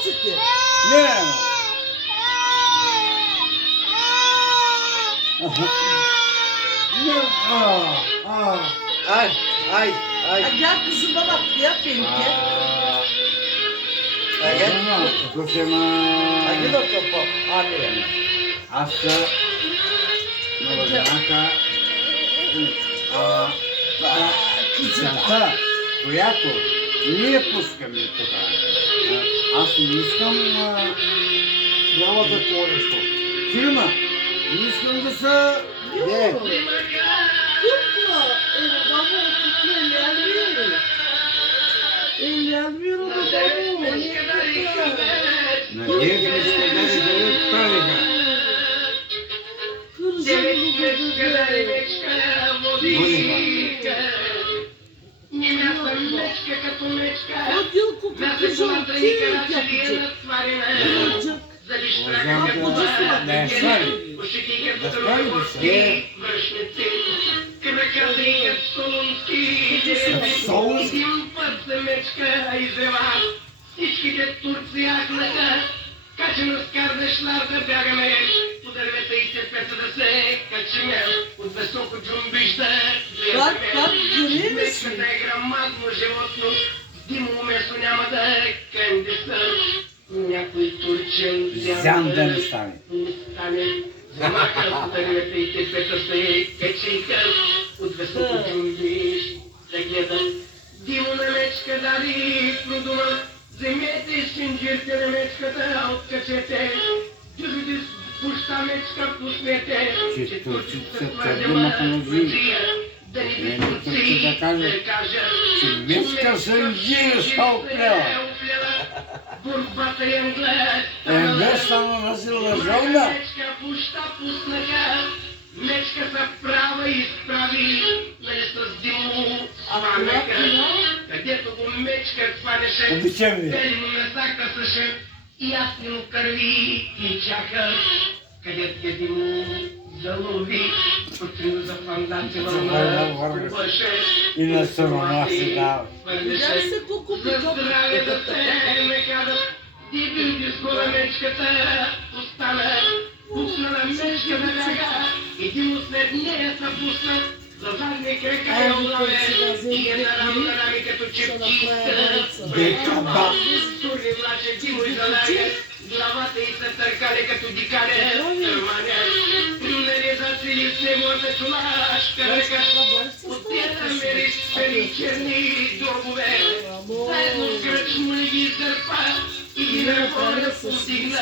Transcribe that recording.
мълчите? Не. Не. Ай. А някакво зубава, я пенке. Agi doktor po. Agi. Аз много знака целта, която ние пускаме тук. Аз не искам Няма такова нещо. филма. Не искам да са... Не. Купа, баба, какви е Лядмиро? Лядмиро, баба, не Надежда ще даде да правиха. Ходилко, какви жълти, Да я свали. Да свали ли се? Солунски. Всичките турци ахнаха, качено с кардешлар да бягаме, по дървета и цепета да се качиме, от високо джумбища Как грими си? Мечката е грамадно животно, с димово месо няма да е кандиса. Някой турчен Зян да не стане. Замаха по дървета и цепета се качиха, от високо джумбища да гледат. Димо на мечка дали продума, вземете шинджирите на мечката, откачете, дюжите с пуща мечка пуснете, Че турците твърдимаха на живи. да ни Не, турци да кажа, че мечка санджира са оплела. Борбата им глед, Не стана насила жълна. мечка пуща пуснаха, мечка се права и изправи, нали с димо сванаха. Където го мечка хванеше, Обичам ви. бели му места късаше, и ясно кърви и чака. Където ги му залови, потрина за фандатила на кубаше, И на сърма си дава. Как се покупи за това? здраве да се ме кадат, диви скоро мечката остана, пусна на мечка да бяга, и му след нея се пусна, за задни крека я улаве, и е наравно на рами като чепчица. Дека Турни влаче Димо и залага, главата й се търкали като дикаре, търманя. Нали зацели с него метолашка ръка, от тях мериш пели черни дробове, заедно с кръчмо ли ги издърпа и ги на хора постигна.